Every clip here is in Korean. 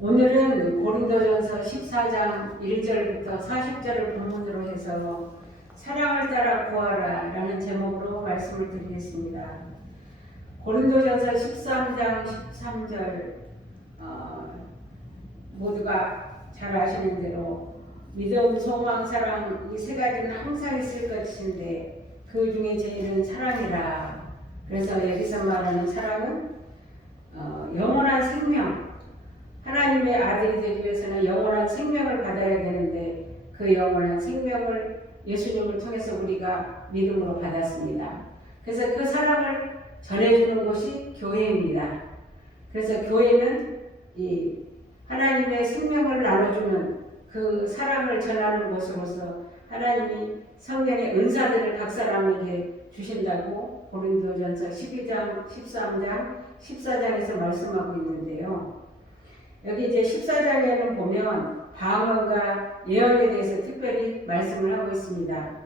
오늘은 고린도전서 14장 1절부터 40절을 본문으로 해서 사랑을 따라 구하라 라는 제목으로 말씀을 드리겠습니다. 고린도전서 13장 13절 모두가 잘 아시는 대로 믿음, 소망, 사랑 이 세 가지는 항상 있을 것인데 그 중에 제일은 사랑이라. 그래서 여기서 말하는 사랑은 영원한 생명, 하나님의 아들이 되기 위해서는 영원한 생명을 받아야 되는데 그 영원한 생명을 예수님을 통해서 우리가 믿음으로 받았습니다. 그래서 그 사랑을 전해주는 곳이 교회입니다. 그래서 교회는 이 하나님의 생명을 나눠주는 그 사랑을 전하는 곳으로서 하나님이 성령의 은사들을 각 사람에게 주신다고 고린도전서 12장, 13장, 14장에서 말씀하고 있는데요. 여기 이제 14장에는 보면 방언과 예언에 대해서 특별히 말씀을 하고 있습니다.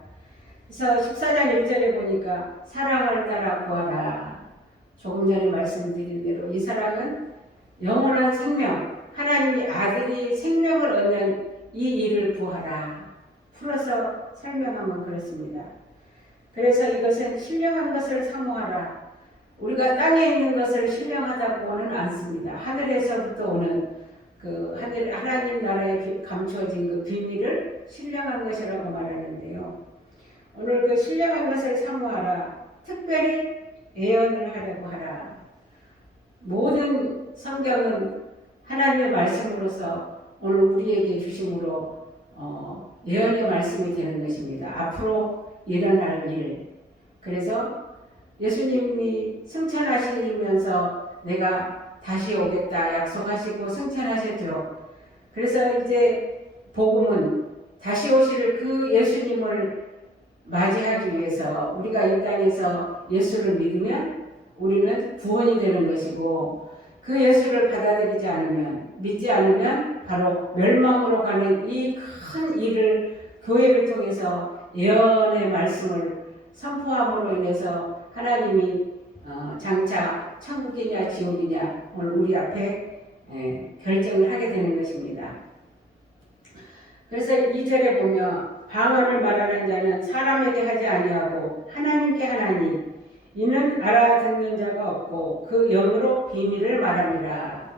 그래서 14장 1절에 보니까 사랑을 따라 구하라. 조금 전에 말씀드린 대로 이 사랑은 영원한 생명, 하나님의 아들이 생명을 얻는 이 일을 구하라. 풀어서 설명하면 그렇습니다. 그래서 이것은 신령한 것을 사모하라. 우리가 땅에 있는 것을 신령하다고는 않습니다. 하늘에서부터 오는 그 하나님 나라에 감추어진 그 비밀을 신령한 것이라고 말하는데요. 오늘 그 신령한 것을 사모하라. 특별히 예언을 하려고 하라. 모든 성경은 하나님의 말씀으로서 오늘 우리에게 주심으로 예언의 말씀이 되는 것입니다. 앞으로 일어날 일. 그래서 예수님이 승천하시면서 내가 다시 오겠다 약속하시고 승천하셨죠. 그래서 이제 복음은 다시 오실 그 예수님을 맞이하기 위해서 우리가 이 땅에서 예수를 믿으면 우리는 구원이 되는 것이고 그 예수를 받아들이지 않으면 믿지 않으면 바로 멸망으로 가는 이 큰 일을 교회를 통해서 예언의 말씀을 선포함으로 인해서 하나님이 장차 천국이냐 지옥이냐 오늘 우리 앞에 결정을 하게 되는 것입니다. 그래서 2절에 보면 방언을 말하는 자는 사람에게 하지 아니하고 하나님께 하나니 이는 알아듣는 자가 없고 그 영으로 비밀을 말합니다.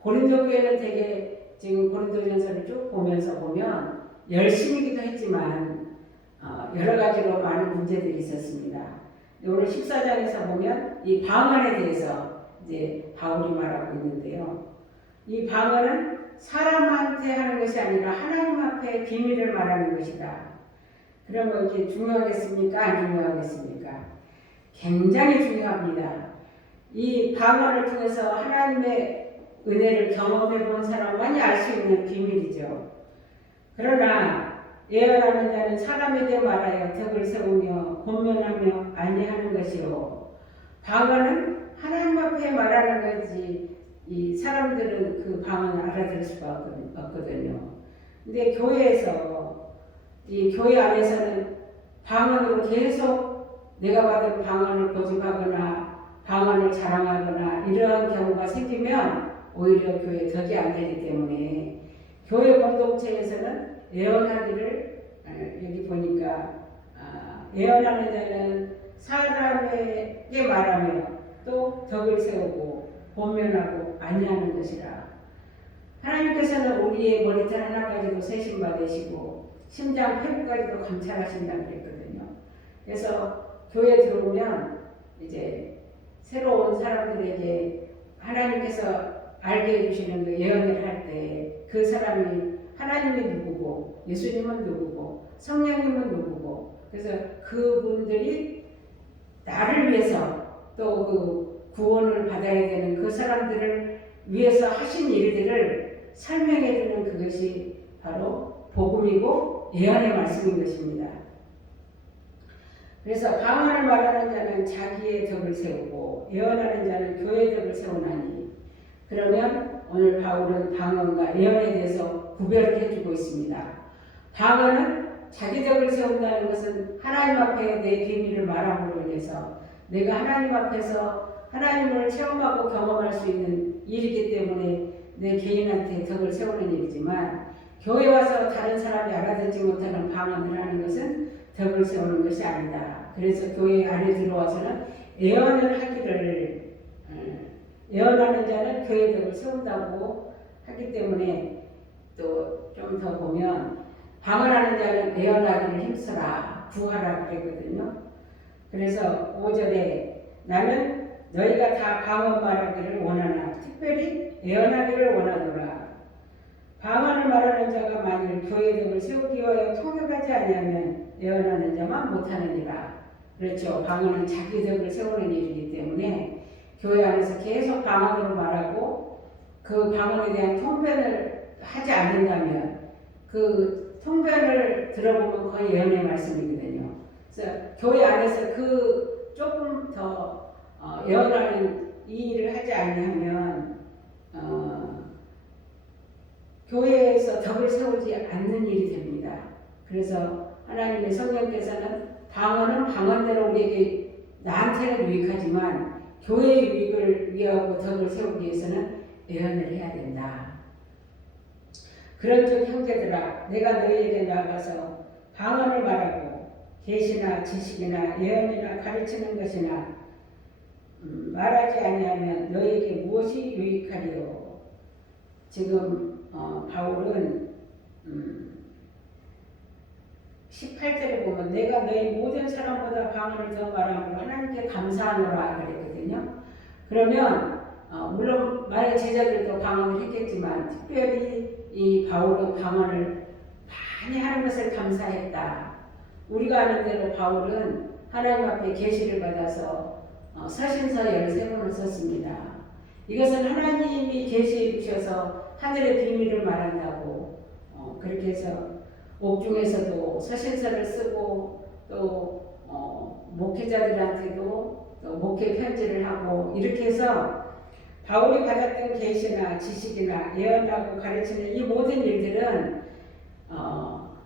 고린도 교회는 되게 지금 고린도전서를 쭉 보면서 보면 열심히 기도했지만 여러 가지로 많은 문제들이 있었습니다. 오늘 14장에서 보면 이 방언에 대해서 이제 바울이 말하고 있는데요. 이 방언은 사람한테 하는 것이 아니라 하나님 앞에 비밀을 말하는 것이다. 그러면 이게 중요하겠습니까? 안 중요하겠습니까? 굉장히 중요합니다. 이 방언을 통해서 하나님의 은혜를 경험해 본 사람만이 알 수 있는 비밀이죠. 그러나 예언하는 자는 사람에게 말하여 덕을 세우며 권면하며 안내하는 것이요. 방언은 하나님 앞에 말하는 거지 이 사람들은 그 방언을 알아들을 수가 없거든요. 근데 교회에서 이 교회 안에서는 방언으로 계속 내가 받은 방언을 고집하거나 방언을 자랑하거나 이러한 경우가 생기면 오히려 교회에 덕이 안 되기 때문에 교회 공동체에서는 예언하기를 여기 보니까 예언하는 자는 사람에게 말하며 또 덕을 세우고 권면하고 안내하는 것이라. 하나님께서는 우리의 머리털 하나까지도 세심받으시고 심장 폐부까지도 감찰하신다고 그랬거든요. 그래서 교회에 들어오면 이제 새로운 사람들에게 하나님께서 알게 해주시는 그 예언을 할 때 그 사람이 하나님이 누구고 예수님은 누구고 성령님은 누구고 그래서 그분들이 나를 위해서 또 그 구원을 받아야 되는 그 사람들을 위해서 하신 일들을 설명해 주는 그것이 바로 복음이고 예언의 말씀인 것입니다. 그래서 방언을 말하는 자는 자기의 덕을 세우고 예언하는 자는 교회의 덕을 세우나니. 그러면 오늘 바울은 방언과 예언에 대해서 구별을 해주고 있습니다. 방언은 자기 덕을 세운다는 것은 하나님 앞에 내 비밀을 말함으로 인해서 내가 하나님 앞에서 하나님을 체험하고 경험할 수 있는 일이기 때문에 내 개인한테 덕을 세우는 일이지만 교회 와서 다른 사람이 알아듣지 못하는 방언을 하는 것은 덕을 세우는 것이 아니다. 그래서 교회 안에 들어와서는 예언을 하기를 예언하는 자는 교회 덕을 세운다고 하기 때문에 또 좀 더 보면 방언하는 자는 예언하기를 힘써라 구하라 그랬거든요. 그래서 5절에 나는 너희가 다 방언 말하기를 원하나 특별히 예언하기를 원하노라. 방언을 말하는 자가 만일 교회 덕을 세우기 위하여 통역하지 아니하면 예언하는 자만 못하느니라. 그렇죠. 방언은 자기 덕을 세우는 일이기 때문에 교회 안에서 계속 방언으로 말하고 그 방언에 대한 통변을 하지 않는다면 그 통변을 들어보면 거의 예언의 말씀이거든요. 그래서 교회 안에서 그 조금 더 예언하는 이 일을 하지 아니하면 교회에서 덕을 세우지 않는 일이 됩니다. 그래서 하나님의 성령께서는 방언은 방언대로 우리에게 나한테는 유익하지만 교회의 유익을 위하고 덕을 세우기 위해서는 예언을 해야 된다. 그런즉 형제들아 내가 너희에게 나가서 방언을 말하고 계시나 지식이나 예언이나 가르치는 것이나 말하지 아니하면 너희에게 무엇이 유익하리요. 지금 바울은 18절에 보면 내가 너희 모든 사람보다 방언을 더 말함으로 하나님께 감사하노라 그랬거든요. 그러면 물론 많은 제자들도 방언을 했겠지만 특별히 이 바울은 방언을 많이 하는 것을 감사했다. 우리가 아는 대로 바울은 하나님 앞에 계시를 받아서 서신서 13권을 썼습니다. 이것은 하나님이 계시해 주셔서 하늘의 비밀을 말한다고 그렇게 해서 옥중에서도 서신서를 쓰고 또 목회자들한테도 또 목회 편지를 하고 이렇게 해서 바울이 받았던 계시나 지식이나 예언하고 가르치는 이 모든 일들은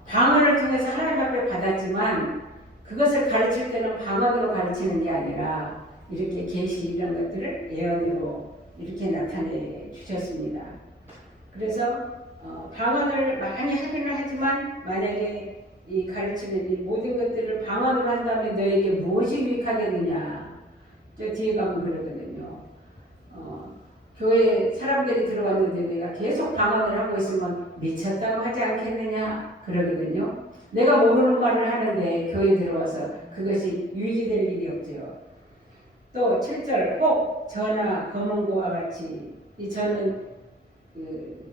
방언을 통해서 하나님 앞에 받았지만 그것을 가르칠 때는 방언으로 가르치는 게 아니라 이렇게 계시 이런 것들을 예언으로 이렇게 나타내 주셨습니다. 그래서 방언을 많이 하기는 하지만 만약에 이 가르치는 이 모든 것들을 방언을 한다면 너에게 무엇이 유익하겠느냐. 저 뒤에 가면 그러거든요. 교회에 사람들이 들어왔는데 내가 계속 방언을 하고 있으면 미쳤다고 하지 않겠느냐 그러거든요. 내가 모르는 말을 하는데 교회에 들어와서 그것이 유익이 될 일이 없죠. 또 7절 꼭 저나 검은고와 같이 이 저는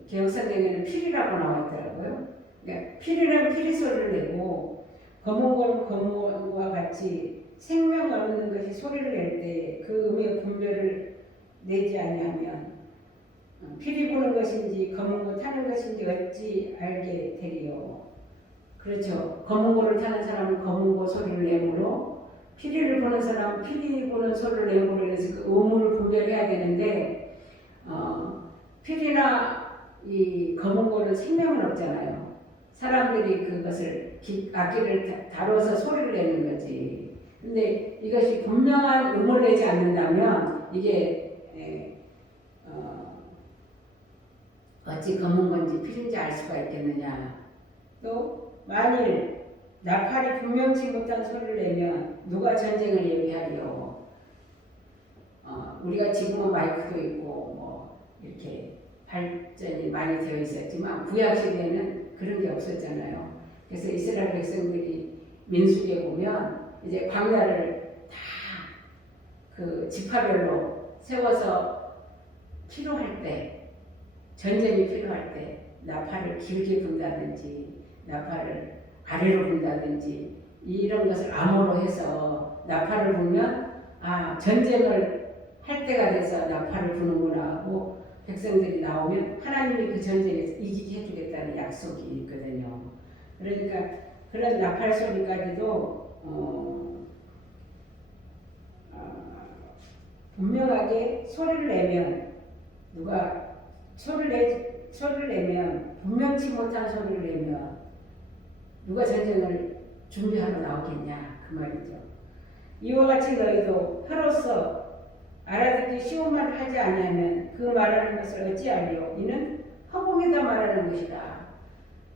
개혁성경에는 필이라고 나와있더라고요. 그러니까 필이는 필이 소리를 내고 검은고는 검은고와 같이 생명 얻는 것이 소리를 낼 때 그 음의 분별을 내지 아니하면 피리 부는 것인지 검은고 타는 것인지 어찌 알게 되리요. 그렇죠. 검은고를 타는 사람은 검은고 소리를 내므로 피리를 부는 사람은 피리 부는 소리를 내므로 해서 그 음을 분별해야 되는데 피리나 이 검은고는 생명은 없잖아요. 사람들이 그것을 악기를 다뤄서 소리를 내는 거지. 근데 이것이 분명한 음을 내지 않는다면 이게 어찌 검은 건지 피인지 알 수가 있겠느냐. 또 만일 나팔이 분명치 못한 소리를 내면 누가 전쟁을 예비하리요. 우리가 지금은 마이크도 있고 뭐 이렇게 발전이 많이 되어 있었지만 구약 시대에는 그런 게 없었잖아요. 그래서 이스라엘 백성들이 민수기에 보면 이제 광야를 다 그 지파별로 세워서 필요할 때 전쟁이 필요할 때 나팔을 길게 분다든지 나팔을 아래로 분다든지 이런 것을 암호로 해서 나팔을 불면 전쟁을 할 때가 돼서 나팔을 부는구나 하고 백성들이 나오면 하나님이 그 전쟁에서 이기게 해주겠다는 약속이 있거든요. 그러니까 그런 나팔 소리까지도 분명하게 소리를 내면 누가 소리를 내면 분명치 못한 소리를 내면 누가 전쟁을 준비하러 나오겠냐 그 말이죠. 이와 같이 너희도 혀로서 알아듣기 쉬운 말을 하지 아니하면 그 말하는 것을 어찌하리요? 이는 허공에다 말하는 것이다.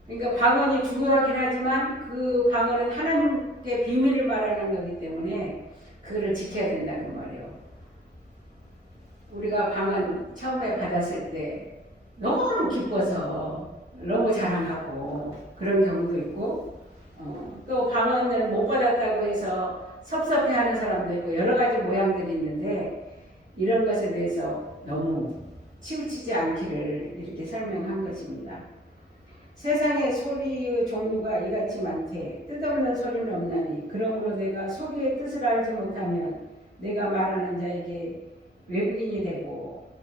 그러니까 방언이 중요하긴 하지만 그 방언은 하나님께 비밀을 말하는 거기 때문에 그거를 지켜야 된다는 말이에요. 우리가 방언 처음에 받았을 때 너무 기뻐서 너무 자랑하고 그런 경우도 있고 또 방언을 못 받았다고 해서 섭섭해하는 사람도 있고 여러 가지 모양들이 있는데 이런 것에 대해서 너무 치우치지 않기를 이렇게 설명한 것입니다. 세상에 소리의 종류가 이같이 많되 뜻없는 소리는 없나니 그러므로 내가 소리의 뜻을 알지 못하면 내가 말하는 자에게 외국인이 되고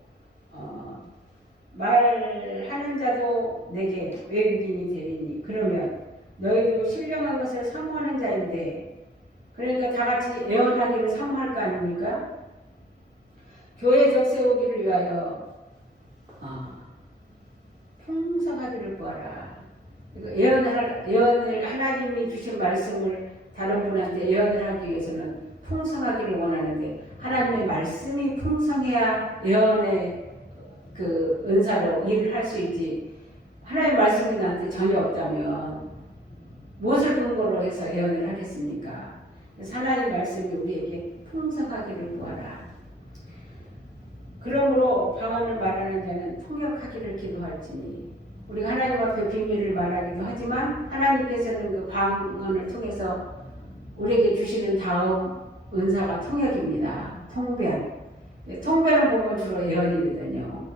말하는 자도 내게 외국인이 되리니 그러면 너희도 신령한 것을 사모하는 자인데 그러니까 다 같이 예언하기를 사모할 거 아닙니까? 교회적 세우기를 위하여 풍성하기를 구하라. 예언을 하나님이 주신 말씀을 다른 분한테 예언을 하기 위해서는 풍성하기를 원하는데 하나님의 말씀이 풍성해야 예언의 그 은사로 일을 할 수 있지. 하나님의 말씀이 나한테 전혀 없다면 무엇을 근거로 해서 예언을 하겠습니까? 그래서 하나님의 말씀이 우리에게 풍성하기를 구하라. 그러므로 방언을 말하는 자는 통역하기를 기도할지니 우리가 하나님 앞에 비밀을 말하기도 하지만 하나님께서는 그 방언을 통해서 우리에게 주시는 다음 은사가 통역입니다. 통변. 통변을 보면 주로 예언이거든요.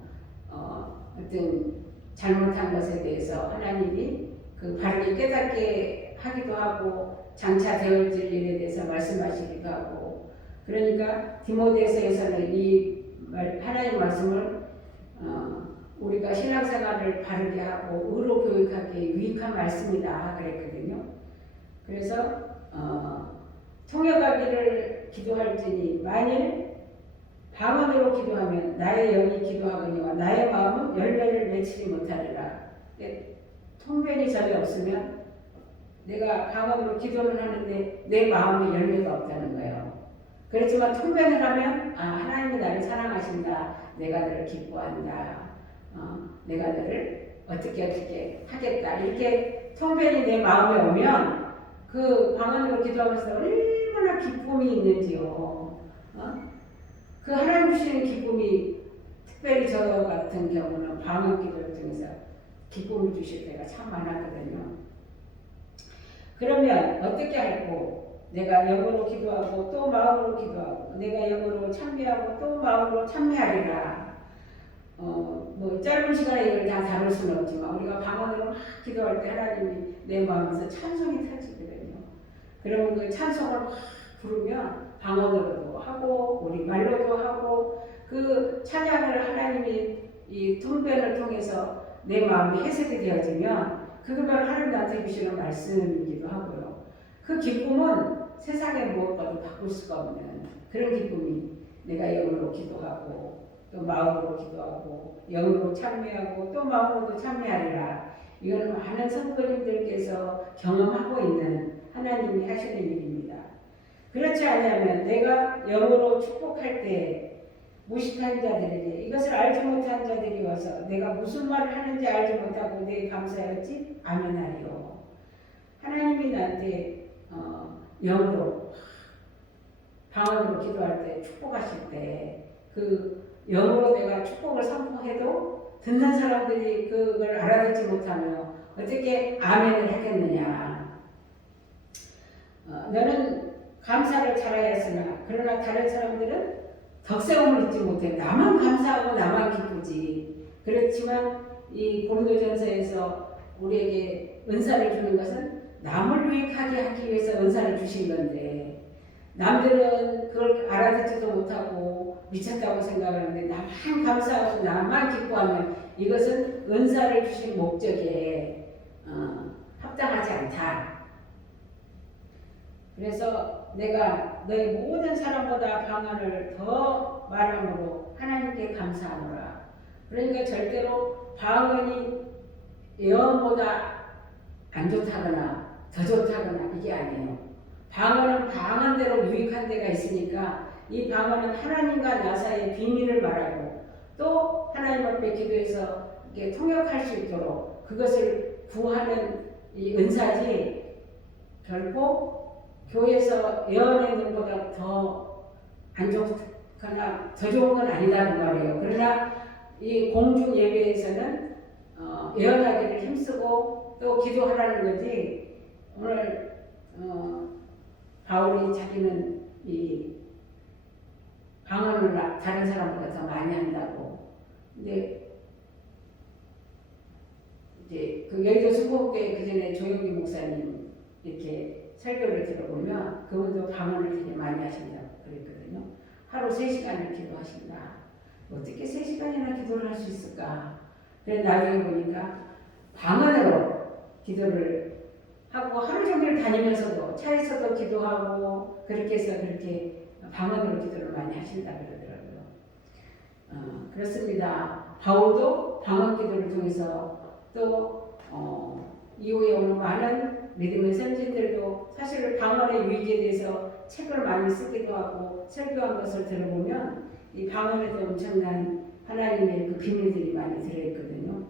어떤 잘못한 것에 대해서 하나님이 그 바르게 깨닫게 하기도 하고 장차 되어질 일에 대해서 말씀하시기도 하고 그러니까 디모데서에서는 이 하나님의 말씀을 우리가 신앙생활을 바르게 하고 의로 교육하기에 유익한 말씀이다 그랬거든요. 그래서 통역하기를 기도할지니 만일 방언으로 기도하면 나의 영이 기도하거니와 나의 마음은 열매를 맺지 못하리라. 통변이 전혀 없으면 내가 방언으로 기도를 하는데 내 마음에 열매가 없다는 거예요. 그렇지만 통변을 하면 하나님이 나를 사랑하신다. 내가 너를 기뻐한다. 내가 너를 어떻게 하겠다. 이렇게 통변이 내 마음에 오면 그 방언으로 기도하면서 얼마나 기쁨이 있는지요. 그 하나님 주시는 기쁨이 특별히 저 같은 경우는 방언 기도를 통해서 기쁨을 주실 때가 참 많았거든요. 그러면 어떻게 할고 내가 영으로 기도하고 또 마음으로 기도하고 내가 영으로 찬미하고 또 마음으로 찬미하리라. 뭐 짧은 시간에 이걸 다 다룰 수는 없지만 우리가 방언으로 막 기도할 때 하나님이 내 마음에서 찬송이 터지거든요. 그러면 그 찬송을 막 부르면 방언으로도 하고 우리 말로도 하고 그 찬양을 하나님이 이 통변을 통해서 내 마음이 해석이 되어지면 그걸 하나님 나한테 주시는 말씀이기도 하고요. 그 기쁨은 세상에 무엇과도 바꿀 수가 없는 그런 기쁨이 내가 영으로 기도하고 또 마음으로 기도하고 영으로 찬미하고 또 마음으로도 찬미하리라. 이거는 많은 성도님들께서 경험하고 있는 하나님이 하시는 일입니다. 그렇지 않으면 내가 영으로 축복할 때 무식한 자들에게 이것을 알지 못한 자들이 와서 내가 무슨 말을 하는지 알지 못하고 내 감사하였지 아멘하리요. 하나님이 나한테 영으로 방언으로 기도할 때 축복하실 때 그 영으로 내가 축복을 선포해도 듣는 사람들이 그걸 알아듣지 못하며 어떻게 아멘을 하겠느냐. 너는 감사를 잘하였으나 그러나 다른 사람들은 덕세움을 잊지 못해. 나만 감사하고 나만 기쁘지. 그렇지만 이 고린도전서에서 우리에게 은사를 주는 것은 남을 유익하게 하기 위해서 은사를 주신 건데 남들은 그걸 알아듣지도 못하고 미쳤다고 생각하는데 나만 감사하고 나만 기뻐하면 이것은 은사를 주신 목적에 합당하지 않다. 그래서 내가 너희 모든 사람보다 방언을 더 말함으로 하나님께 감사하노라. 그러니까 절대로 방언이 예언보다 안 좋다거나 더 좋다거나 이게 아니에요. 방언은 방언대로 유익한 데가 있으니까 이 방언은 하나님과 나 사이의 비밀을 말하고 또 하나님 앞에 기도해서 이렇게 통역할 수 있도록 그것을 구하는 이 은사지 결코 교회에서 예언하는 것보다 더 안 좋거나 더 좋은 건 아니라는 말이에요. 그러나 이 공중 예배에서는 예언하기를 힘쓰고 또 기도하라는 거지. 오늘 바울이 자기는 이 방언을 다른 사람보다 더 많이 한다고. 근데 이제 그 여의도 수목교회 그 전에 조영기 목사님 이렇게 설교를 들어보면 그분도 방언을 되게 많이 하신다고 그랬거든요. 하루 3시간을 기도하신다. 어떻게 3시간이나 기도를 할 수 있을까? 그래 나중에 보니까 방언으로 기도를 하고 하루 종일 다니면서도 차에서도 기도하고 그렇게 해서 그렇게 방언으로 기도를 많이 하신다 그러더라고요. 그렇습니다. 바울도 방언 기도를 통해서 또 이후에 오는 많은 믿음의 선진들도 사실 방언의 유익에 대해서 책을 많이 쓰기도 하고 설교한 것을 들어보면 이 방언에도 엄청난 하나님의 그 비밀들이 많이 들어있거든요.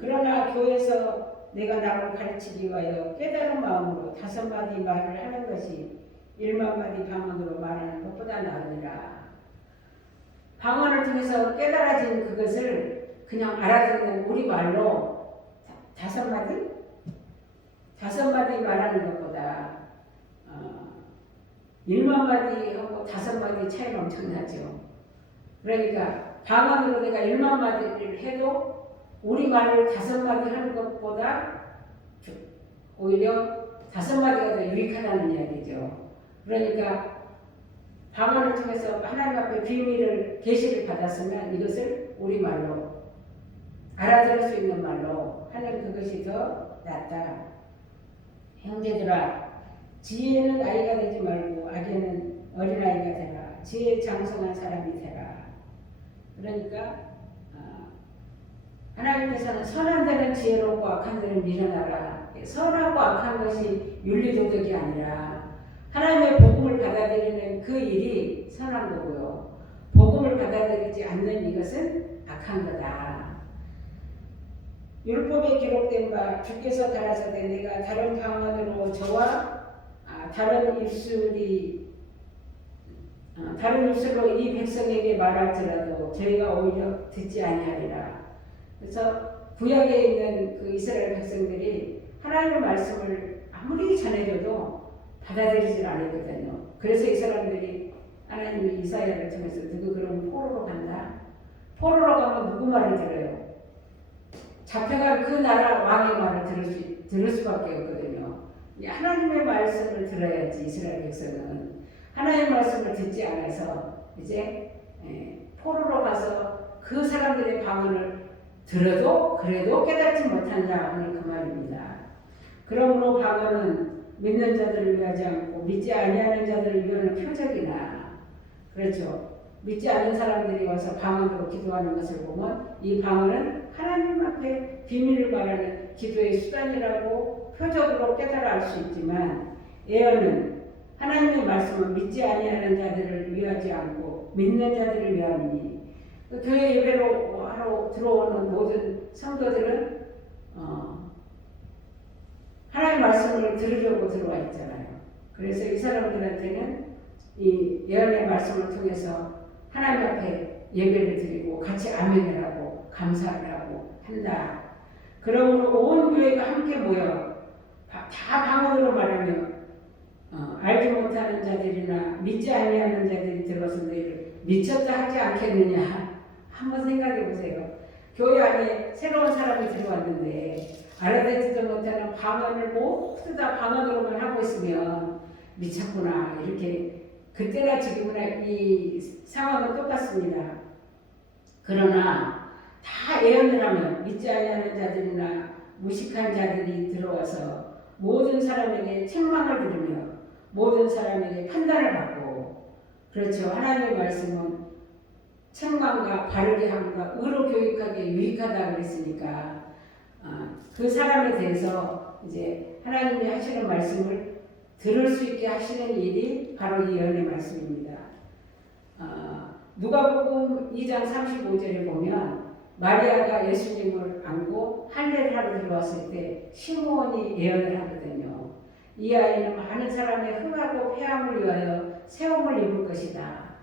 그러나 교회에서 내가 남을 가르치기 위하여 깨달은 마음으로 5마디 말을 하는 것이 1만마디 방언으로 말하는 것보다 나으니라. 방언을 통해서 깨달아진 그것을 그냥 알아듣는 우리말로 5마디? 5마디 말하는 것보다 1만마디하고 5마디 차이가 엄청나죠. 그러니까 방언으로 내가 1만마디를 해도 우리말을 5마디 하는 것보다 오히려 5마디가 더 유익하다는 이야기죠. 그러니까 방언을 통해서 하나님 앞에 비밀을 계시를 받았으면 이것을 우리말로 알아들을 수 있는 말로 하는 그것이 더 낫다. 형제들아, 지혜는 아이가 되지 말고 악에는 어린아이가 되라. 지혜 장성한 사람이 되라. 그러니까 하나님께서는 선한 데는 지혜롭고 악한 데는 미련하라. 선하고 악한 것이 윤리도덕이 아니라 하나님의 복음을 받아들이는 그 일이 선한 거고요. 복음을 받아들이지 않는 이것은 악한 거다. 율법에 기록된 바 주께서 가라사대 내가 다른 방언으로 저와 다른 입술로 이 백성에게 말할지라도 저희가 오히려 듣지 아니하리라. 그래서 구약에 있는 그 이스라엘 백성들이 하나님의 말씀을 아무리 전해줘도 받아들이질 않았거든요. 그래서 이 사람들이 하나님이 이사야를 통해서 누구 그러면 포로로 간다. 포로로 가면 누구 말을 들어요? 잡혀간 그 나라 왕의 말을 들을 수밖에 없거든요. 하나님의 말씀을 들어야지. 이스라엘 백성은 하나님의 말씀을 듣지 않아서 이제 포로로 가서 그 사람들의 방언을 들어도 그래도 깨닫지 못한다 하는 그 말입니다. 그러므로 방언은 믿는 자들을 위하지 않고 믿지 아니하는 자들을 위하는 표적이나, 그렇죠. 믿지 않는 사람들이 와서 방언으로 기도하는 것을 보면 이 방언은 하나님 앞에 비밀을 말하는 기도의 수단이라고 표적으로 깨달아 알 수 있지만, 예언은 하나님의 말씀을 믿지 아니하는 자들을 위하지 않고 믿는 자들을 위함이니, 교회 예배로 하러 들어오는 모든 성도들은 하나님의 말씀을 들으려고 들어와 있잖아요. 그래서 이 사람들한테는 이 예언의 말씀을 통해서 하나님 앞에 예배를 드리고 같이 아멘을 하고 감사를 하고 한다. 그러므로 온 교회가 함께 모여 다 방언으로 말하며 알지 못하는 자들이나 믿지 아니하는 자들이 들어서 너희를 미쳤다 하지 않겠느냐. 한번 생각해 보세요. 교회 안에 새로운 사람이 들어왔는데 알아듣지도 못하는 방언을 모두 다 방언으로만 하고 있으면 미쳤구나. 이렇게 그때나 지금이나 이 상황은 똑같습니다. 그러나 다 예언을 하면 믿지 아니하는 자들이나 무식한 자들이 들어와서 모든 사람에게 책망을 들으며 모든 사람에게 판단을 받고, 그렇죠. 하나님의 말씀은 책망과 바르게 함과 의로 교육하기에 유익하다 그랬으니까 그 사람에 대해서 이제 하나님이 하시는 말씀을 들을 수 있게 하시는 일이 바로 이 예언의 말씀입니다. 누가복음 2장 35절에 보면 마리아가 예수님을 안고 할례를 하러 들어왔을 때 시므온이 예언을 하거든요. 이 아이는 많은 사람의 흥하고 폐함을 위하여 세움을 입을 것이다.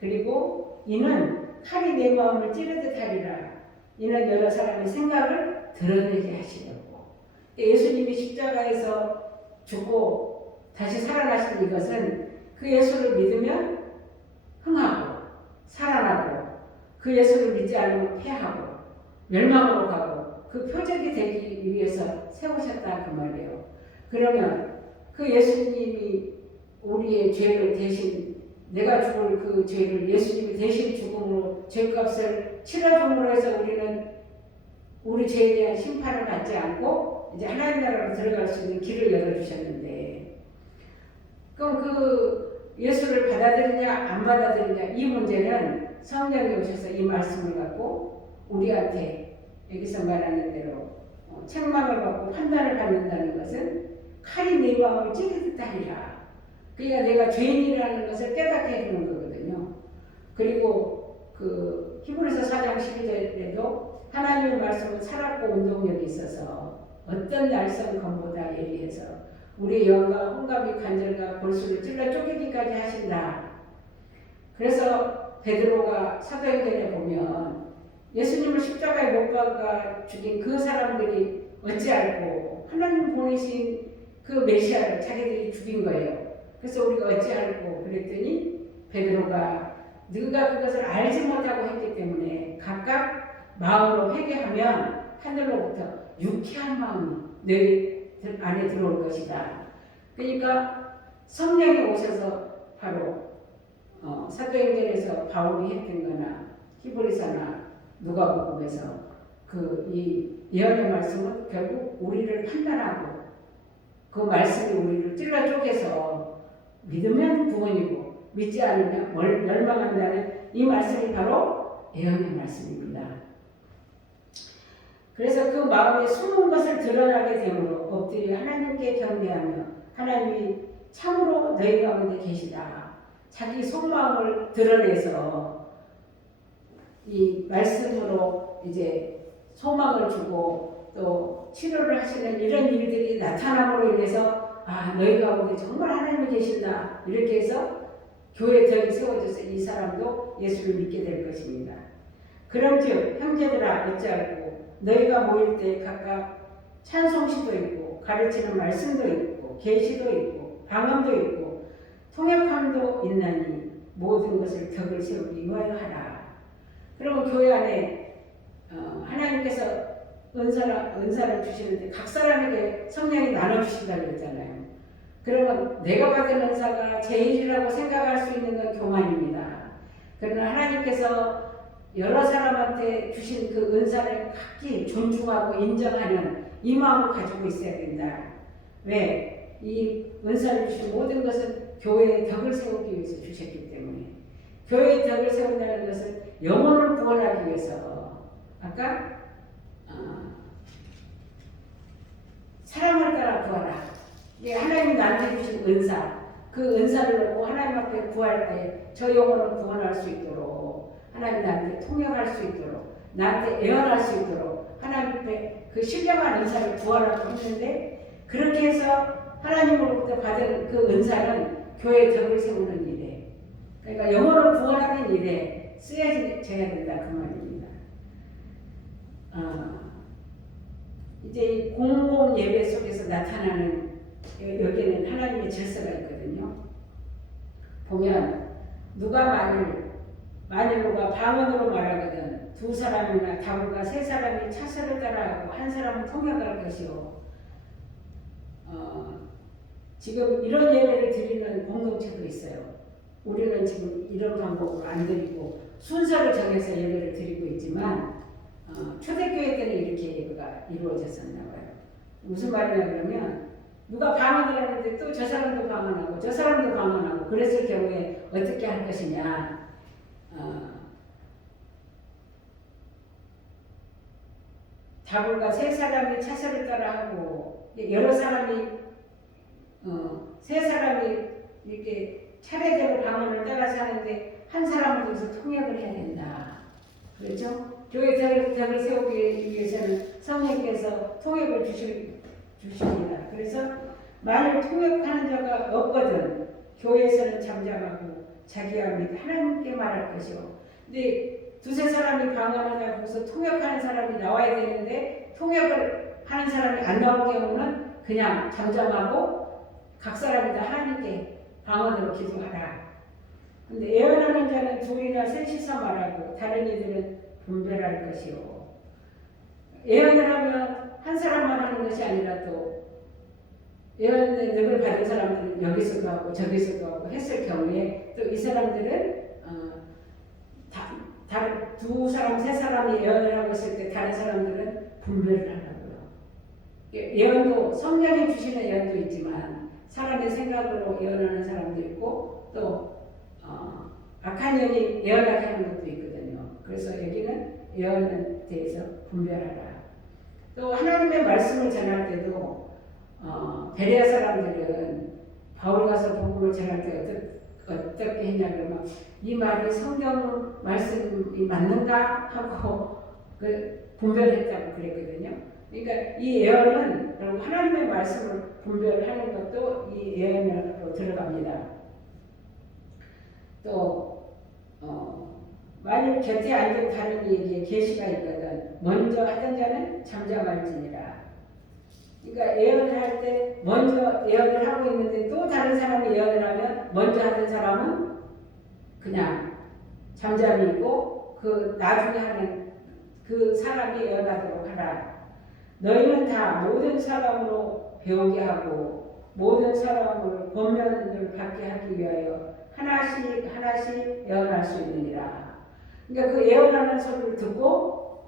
그리고 이는 칼이 내 마음을 찌르듯 하리라. 이는 여러 사람의 생각을 드러내게 하시려고. 예수님이 십자가에서 죽고 다시 살아나신 이것은 그 예수를 믿으면 흥하고 살아나고, 그 예수를 믿지 않으면 패하고 멸망으로 가고, 그 표적이 되기 위해서 세우셨다 그 말이에요. 그러면 그 예수님이 우리의 죄를 대신, 내가 죽을 그 죄를 예수님이 대신 죽음으로 죄값을 치러줌으로 해서 우리는 우리 죄에 대한 심판을 받지 않고 이제 하나님 나라로 들어갈 수 있는 길을 열어주셨는데, 그럼 그 예수를 받아들이냐 안 받아들이냐 이 문제는 성령이 오셔서 이 말씀을 갖고 우리한테 여기서 말하는 대로 책망을 받고 판단을 받는다는 것은 칼이 내 마음을 찌르듯 하리라. 그러니까 내가 죄인이라는 것을 깨닫게 해주는 거거든요. 그리고 그 히브리서 4장 12절에도 하나님의 말씀은 살았고 운동력이 있어서 어떤 날선 검보다 예리해서 우리의 영과 혼감이 간절과 골수를 찔러 쪼개기까지 하신다. 그래서 베드로가 사도행전에 보면 예수님을 십자가에 못 박아 죽인 그 사람들이 어찌 알고 하나님 보내신 그 메시아를 자기들이 죽인 거예요. 그래서 우리가 어찌 알고 그랬더니 베드로가 너가 그것을 알지 못하고 했기 때문에 각각 마음으로 회개하면 하늘로부터 유쾌한 마음이 너희 안에 들어올 것이다. 그러니까 성령이 오셔서 바로 사도행전에서 바울이 했던 거나 히브리서나 누가복음에서 그 이 예언의 말씀은 결국 우리를 판단하고 그 말씀이 우리를 찔러 쪼개서 믿으면 구원이고 믿지 않으면 멸망한다는 이 말씀이 바로 예언의 말씀입니다. 그래서 그 마음에 숨은 것을 드러나게 되므로 엎드려 하나님께 경배하며 하나님이 참으로 너희 가운데 계시다. 자기 속마음을 드러내서 이 말씀으로 이제 소망을 주고 또 치료를 하시는 이런 일들이 나타남으로 인해서 너희 가운데 정말 하나님이 계신다. 이렇게 해서 교회 덕이 세워져서 이 사람도 예수를 믿게 될 것입니다. 그런즉 형제들아 어찌할꼬 너희가 모일 때 각각 찬송시도 있고 가르치는 말씀도 있고 계시도 있고 방언도 있고 통역함도 있나니 모든 것을 덕을 세우기 위하여 하라. 그러면 교회 안에 하나님께서 은사를 주시는데 각 사람에게 성령이 나눠주신다고 그랬잖아요. 그러면 내가 받은 은사가 제일이라고 생각할 수 있는 건 교만입니다. 그러나 하나님께서 여러 사람한테 주신 그 은사를 각기 존중하고 인정하는 이 마음을 가지고 있어야 된다. 왜? 이 은사를 주신 모든 것은 교회의 덕을 세우기 위해서 주셨기 때문에. 교회의 덕을 세운다는 것은 영혼을 구원하기 위해서. 아까 사랑을 따라 구하라. 이게 하나님이 나한테 주신 은사. 그 은사를 놓고 하나님 앞에 구할 때 저 영혼을 구원할 수 있도록 하나님 나한테 통역할 수 있도록 나한테 애원할 수 있도록 하나님 앞에 그 신령한 은사를 구하라고 했는데 그렇게 해서 하나님으로부터 받은 그 은사는 교회의 덕을 세우는 일에 그러니까 영혼을 구원하는 일에 쓰여져야 된다 그 말입니다. 이제 이 공공 예배 속에서 나타나는 여기는 하나님의 질서가 있거든요. 보면 누가 만일 누가 방언으로 말하거든 두 사람이나 다불과 세 사람이 차서를 따라하고 한 사람은 통역할 것이요. 지금 이런 예배를 드리는 공동체도 있어요. 우리는 지금 이런 방법으로 안 드리고 순서를 정해서 예배를 드리고 있지만 초대교회 때는 이렇게 예배가 이루어졌었나 봐요. 무슨 말이냐 그러면 누가 방언을 하는데 또 저 사람도 방언하고 저 사람도 방언하고 그랬을 경우에 어떻게 할 것이냐. 다불과 세 사람이 차서를 따라하고 여러 사람이 세 사람이 이렇게 차례대로 방언을 따라 사는데 한 사람을 위해서 통역을 해야 된다. 그렇죠? 교회 덕을 세우기 위해서는 성령께서 통역을 주십니다. 그래서 만일 통역하는 자가 없거든 교회에서는 잠잠하고 자기와 및 하나님께 말할 것이요. 근데 두세 사람이 방언하자고 해서 통역하는 사람이 나와야 되는데 통역을 하는 사람이 안 나올 경우는 그냥 잠잠하고 각 사람이 다 하나님께 방언으로 기도하라. 근데 예언하는 자는 둘이나 셋이서 말하고 다른 이들은 분별할 것이요. 예언을 하면 한 사람만 하는 것이 아니라 또 예언의 능을 받은 사람들은 여기서도 하고 저기서도 하고 했을 경우에 또 이 사람들은 다른 두 사람, 세 사람이 예언을 하고 있을 때 다른 사람들은 분별을 하라고요. 예언도 성령이 주시는 예언도 있지만 사람의 생각으로 예언하는 사람도 있고 또 악한 영이 예언하게 하는 것도 있거든요. 그래서 여기는 예언에 대해서 분별하라. 또 하나님의 말씀을 전할 때도 베레아 사람들은 바울이 가서 복음을 전할 때 어떻게 했냐 그러면 이 말이 성경 말씀이 맞는가 하고 분별했다고 그랬거든요. 그러니까 이 예언은 여러분 하나님의 말씀을 분별하는 것도 이 예언으로 들어갑니다. 또 만일 곁에 앉은 다른 이에게 계시가 있거든 먼저 하던 자는 잠잠할지니라. 그러니까 예언을 할 때 먼저 예언을 하고 있는데 또 다른 사람이 예언을 하면 먼저 하던 사람은 그냥 잠잠히 있고 그 나중에 하는 그 사람이 예언하도록 하라. 너희는 다 모든 사람으로 배우게 하고 모든 사람으로 권면을 받게 하기 위하여 하나씩 하나씩 예언할 수 있느니라. 그러니까 그 예언하는 소리를 듣고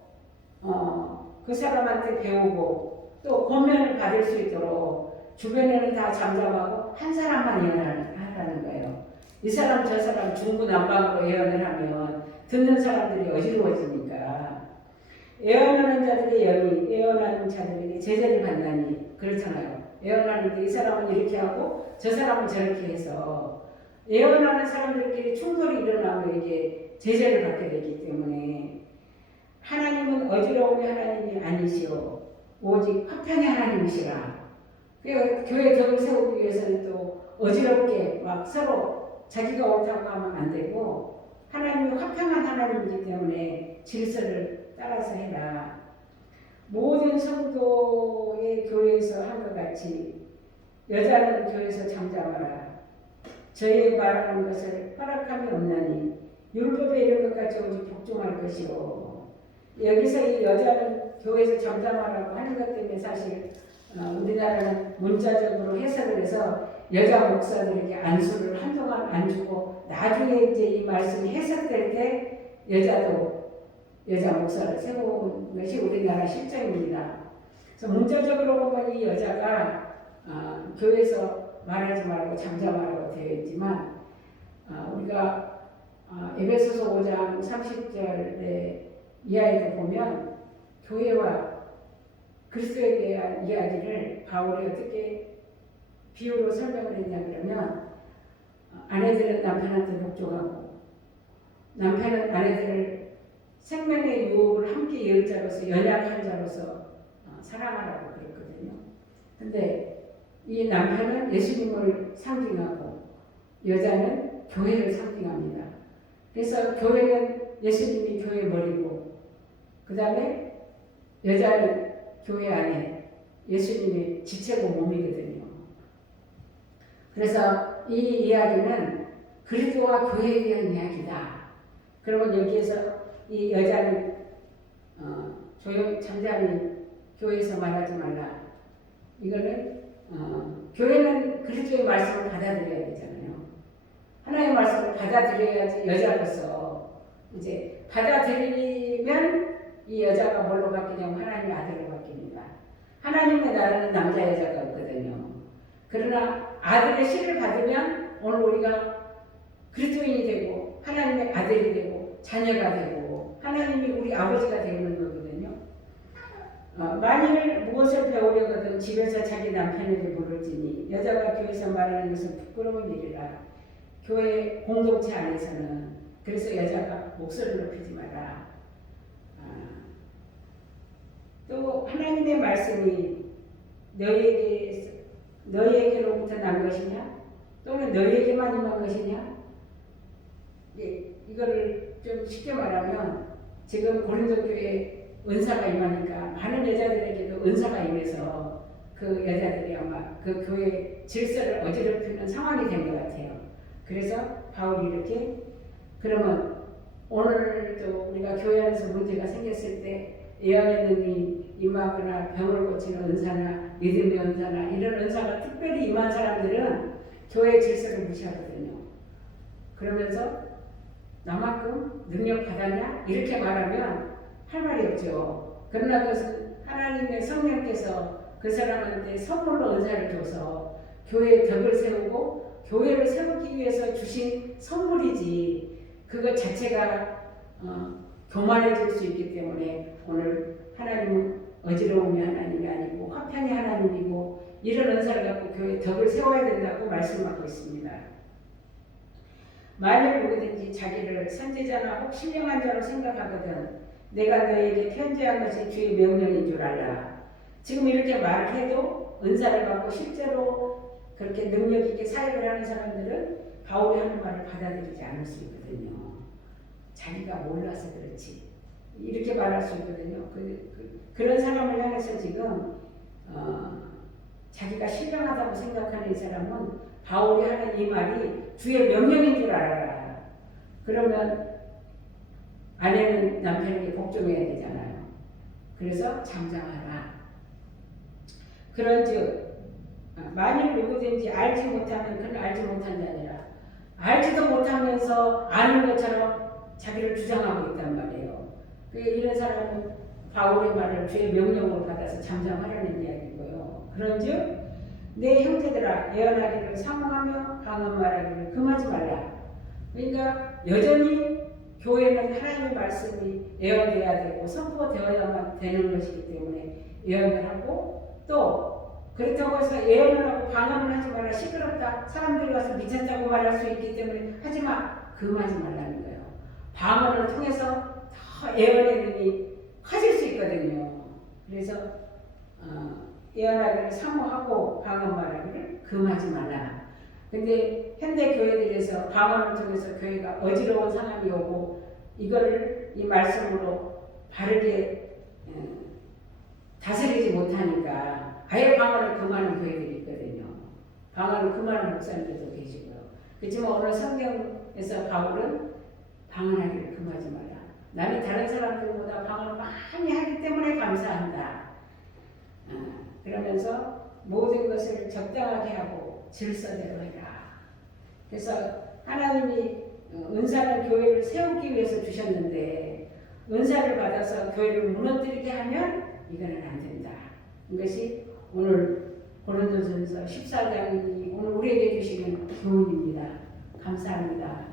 그 사람한테 배우고 또 권면을 받을 수 있도록 주변에는 다 잠잠하고 한 사람만 예언하라는 거예요. 이 사람 저 사람 중구난방으로 예언을 하면 듣는 사람들이 어지러워지니까 예언하는 자들의 영이 예언하는 자들에게 제재를 받나니 그렇잖아요. 예언하는데 이 사람은 이렇게 하고 저 사람은 저렇게 해서 예언하는 사람들끼리 충돌이 일어나면 이게 제재를 받게 되기 때문에 하나님은 어지러움의 하나님이 아니시오. 오직 화평의 하나님이시라. 교회 덕을 세우기 위해서는 또 어지럽게 막 서로 자기가 옳다고 하면 안 되고 하나님이 화평한 하나님이기 때문에 질서를 따라서 해라. 모든 성도의 교회에서 한 것 같이 여자는 교회에서 잠잠하라. 저희의 말하는 것을 허락함이 없나니 율법에 이른 것 같이 오직 복종할 것이요. 여기서 이 여자는 교회에서 잠잠하라고 하는 것 때문에 사실 우리나라는 문자적으로 해석을 해서 여자 목사들에게 안수를 한동안 안 주고 나중에 이제 이 말씀이 해석될 때 여자 목사를 세운 것이 우리나라 실정입니다. 그래서 문자적으로 보면 이 여자가 교회에서 말하지 말고 잠잠하라고 되어 있지만 우리가 에베소서 5장 30절에 이하에도 보면 교회와 그리스도에 대한 이야기를 바울이 어떻게 비유로 설명을 했냐 그러면 아내들은 남편한테 복종하고 남편은 아내들을 생명의 유혹을 함께 이을 자로서 연약한 자로서 사랑하라고 그랬거든요. 근데 이 남편은 예수님을 상징하고 여자는 교회를 상징합니다. 그래서 교회는 예수님이 교회 머리고 그 다음에 여자는 교회 안에 예수님의 지체고 몸이거든요. 그래서 이 이야기는 그리스도와 교회에 대한 이야기다. 그러면 여기에서 이 여자는 조용히 잠잠히 교회에서 말하지 말라. 이거는 교회는 그리스도의 말씀을 받아들여야 되잖아요. 하나님의 말씀을 받아들여야지 여자로서 이제 받아들이면 이 여자가 뭘로 바뀌냐면 하나님의 아들로 바뀝니다. 하나님의 나라는 남자 여자가 없거든요. 그러나 아들의 씨를 받으면 오늘 우리가 그리스도인이 되고 하나님의 아들이 되고 자녀가 되고 하나님이 우리 아버지가 되는 거거든요. 만일 무엇을 배우려거든 집에서 자기 남편에게 물을 볼지니 여자가 교회에서 말하는 것은 부끄러운 일이라. 교회 공동체 안에서는 그래서 여자가 목소리를 높이지 마라. 또 하나님의 말씀이 너희에게로부터 난 것이냐? 또는 너희에게만 임한 것이냐? 이거를 좀 쉽게 말하면 지금 고린도 교회에 은사가 임하니까 많은 여자들에게도 은사가 임해서 그 여자들이 아마 그 교회 질서를 어지럽히는 상황이 된 것 같아요. 그래서 바울이 이렇게 그러면 오늘도 우리가 교회 안에서 문제가 생겼을 때 예언의 능이 임하거나 병을 고치는 은사나 믿음의 은사나 이런 은사가 특별히 임한 사람들은 교회 질서를 무시하거든요. 그러면서 나만큼 능력 받았냐? 이렇게 말하면 할 말이 없죠. 그러나 그것은 하나님의 성령께서 그 사람한테 선물로 은사를 줘서 교회의 덕을 세우고 교회를 세우기 위해서 주신 선물이지 그것 자체가 교만해질 수 있기 때문에 오늘 하나님은 어지러움이 하나님이 아니고 화평이 하나님이고 이런 은사를 갖고 교회의 덕을 세워야 된다고 말씀하고 있습니다. 만일 누구든지 자기를 선지자나 혹 신령한 자로 생각하거든 내가 너에게 편지한 것이 주의 명령인 줄 알라. 지금 이렇게 말해도 은사를 받고 실제로 그렇게 능력 있게 사역을 하는 사람들은 바울이 하는 말을 받아들이지 않을 수 있거든요. 자기가 몰라서 그렇지. 이렇게 말할 수 있거든요. 그런 사람을 향해서 지금 자기가 신령하다고 생각하는 이 사람은 바울이 하는 이 말이 주의 명령인 줄 알아라. 그러면 아내는 남편에게 복종해야 되잖아요. 그래서 잠잠하라. 그런즉 만일 누구든지 알지 못하면 그는 알지 못한 자니라. 알지도 못하면서 아는 것처럼 자기를 주장하고 있단 말이에요. 이런 사람은 바울의 말을 주의 명령으로 받아서 잠잠하라는 이야기고요. 그런즉 내 형제들아 예언하기를 사모하며 방언 말하기를 금하지 말라. 그러니까 여전히 교회는 하나님의 말씀이 예언되어야 되고 선포되어야만 되는 것이기 때문에 예언을 하고 또 그렇다고 해서 예언을 하고 방언을 하지 마라. 시끄럽다. 사람들이 와서 미쳤다고 말할 수 있기 때문에 하지마. 금하지 말라는 거예요. 방언을 통해서 더 예언의 능이 커질 수 있거든요. 그래서 예언하기를 사모하고 방언 말하기를 금하지 말라. 근데 현대 교회들에서 방언을 통해서 교회가 어지러운 상황이 오고 이거를 이 말씀으로 바르게 다스리지 못하니까 아예 방언을 금하는 교회들이 있거든요. 방언을 금하는 목사님들도 계시고요. 그렇지만 오늘 성경에서 바울은 방언하기를 금하지 마라. 나는 다른 사람들보다 방언을 많이 하기 때문에 감사한다. 그러면서 모든 것을 적당하게 하고 질서대로 해라. 그래서 하나님이 은사는 교회를 세우기 위해서 주셨는데 은사를 받아서 교회를 무너뜨리게 하면 이거는 안 된다. 이것이 오늘 고린도전서 14장이 오늘 우리에게 주시는 교훈입니다. 감사합니다.